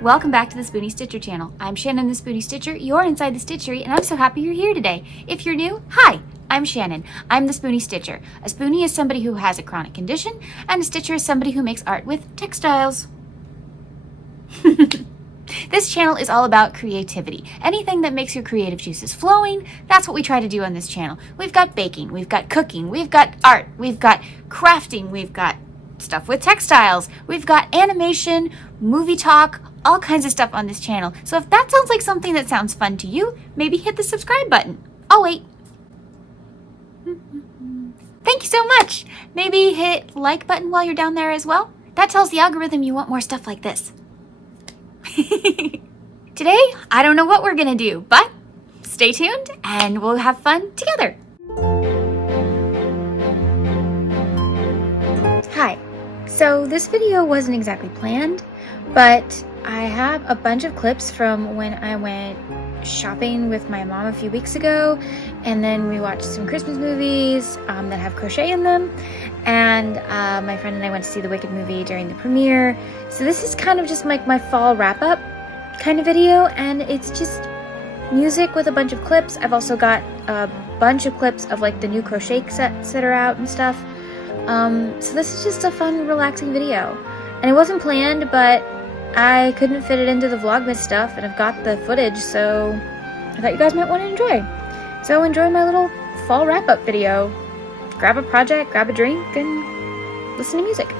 Welcome back to the Spoonie Stitcher channel. I'm Shannon the Spoonie Stitcher, you're inside the stitchery, and I'm so happy you're here today. If you're new, hi, I'm Shannon. I'm the Spoonie Stitcher. A spoonie is somebody who has a chronic condition, and a stitcher is somebody who makes art with textiles. This channel is all about creativity. Anything that makes your creative juices flowing, that's what we try to do on this channel. We've got baking, we've got cooking, we've got art, we've got crafting, we've got stuff with textiles, we've got animation, movie talk, all kinds of stuff on this channel. So if that sounds like something that sounds fun to you, maybe hit the subscribe button. I'll wait. Thank you so much. Maybe hit like button while you're down there as well. That tells the algorithm you want more stuff like this. Today, I don't know what we're gonna do, but stay tuned and we'll have fun together. Hi. So this video wasn't exactly planned, but I have a bunch of clips from when I went shopping with my mom a few weeks ago, and then we watched some Christmas movies that have crochet in them, and my friend and I went to see the Wicked movie during the premiere. So this is kind of just like my fall wrap-up kind of video, and it's just music with a bunch of clips. I've also got a bunch of clips of like the new crochet sets that are out and stuff. So this is just a fun, relaxing video. And it wasn't planned, but I couldn't fit it into the Vlogmas stuff, and I've got the footage, so I thought you guys might want to enjoy. So enjoy my little fall wrap-up video. Grab a project, grab a drink, and listen to music.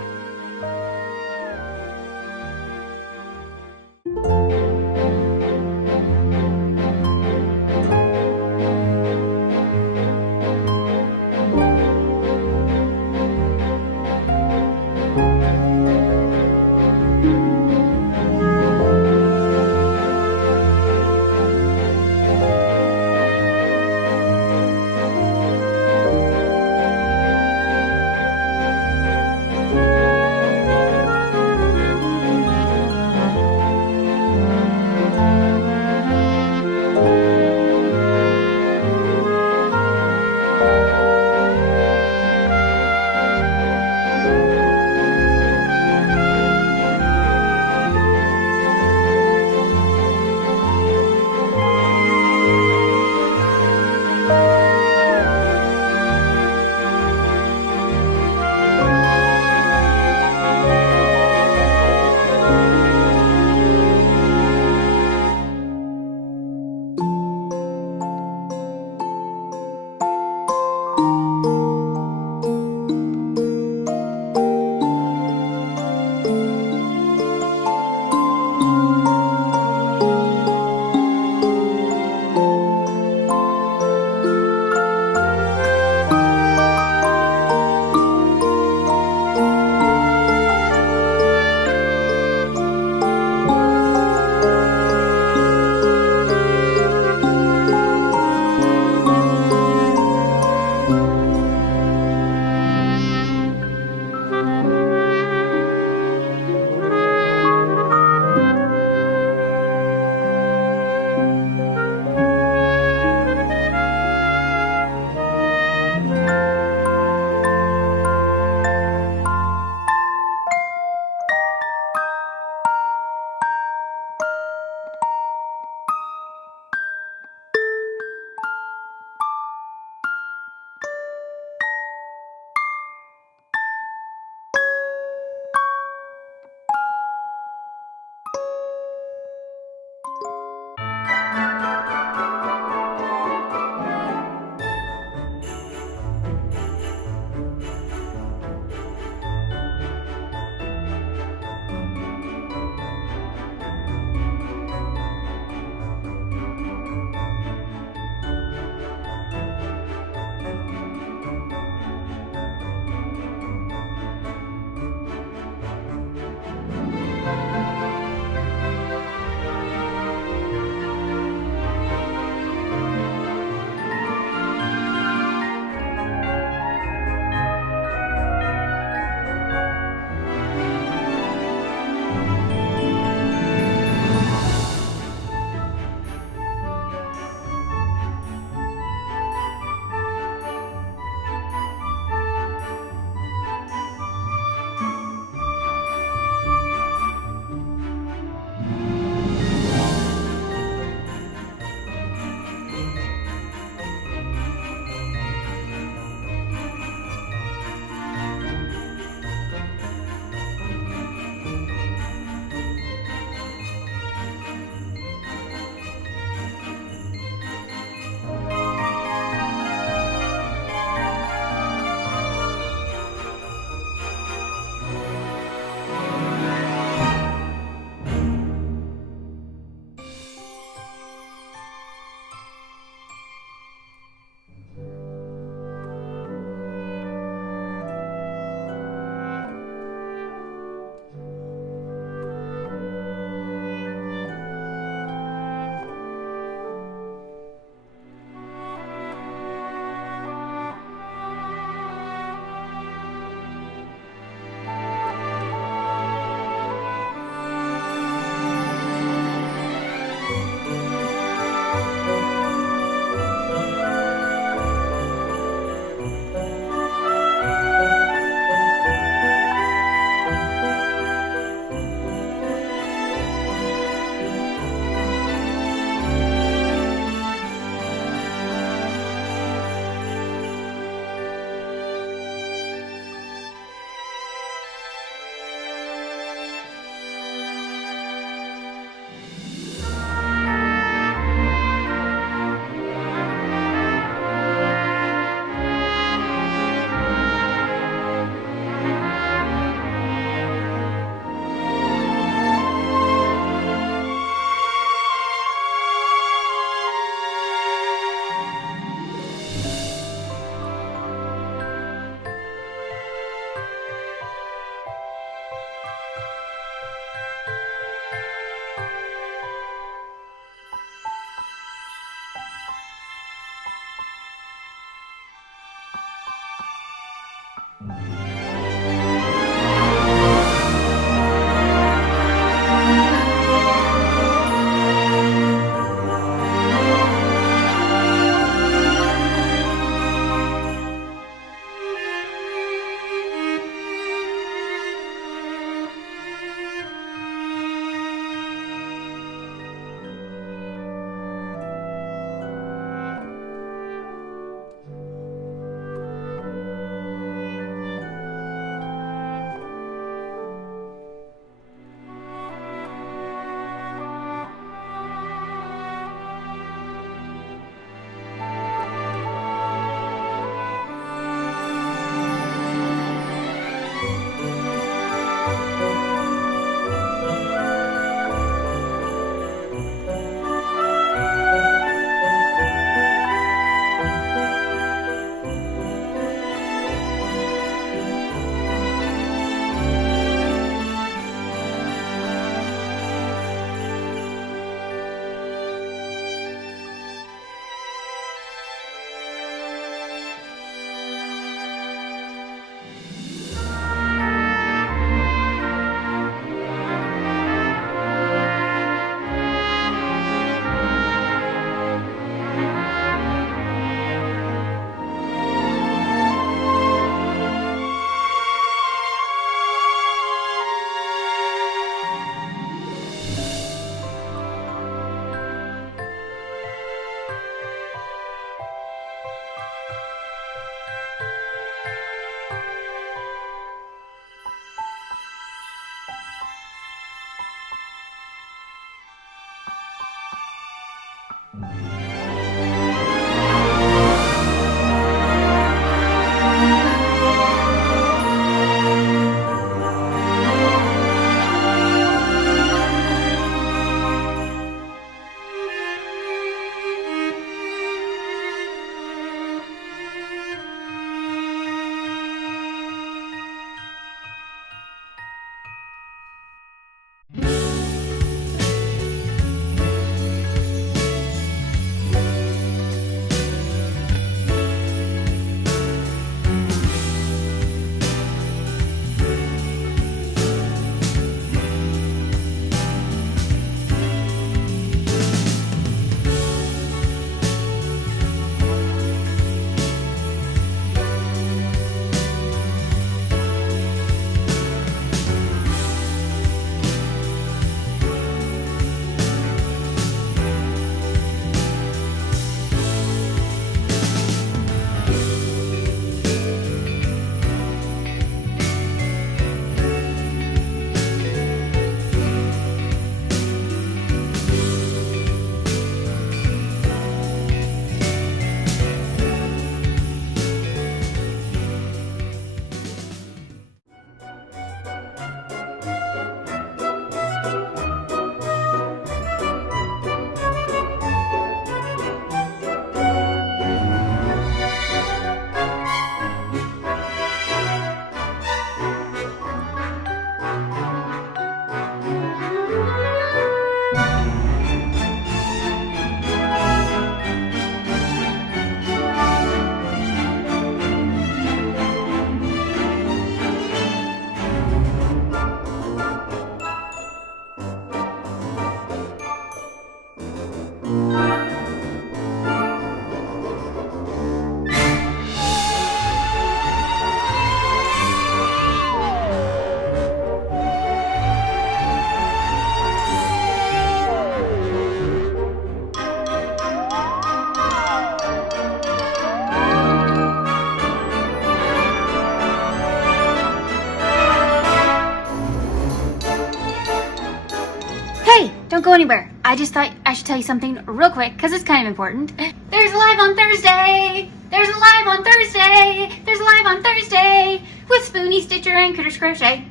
don't go anywhere. I just thought I should tell you something real quick because it's kind of important. There's a live on Thursday. There's a live on Thursday. There's a live on Thursday with Spoonie Stitcher and Critters Crochet.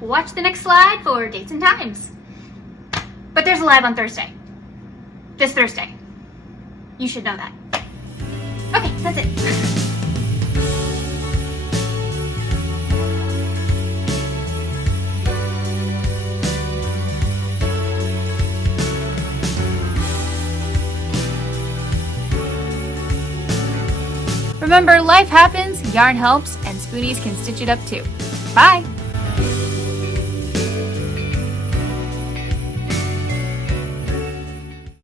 Watch the next slide for dates and times. But there's a live on Thursday. This Thursday. You should know that. Okay, that's it. Remember, life happens, yarn helps, and Spoonies can stitch it up too. Bye!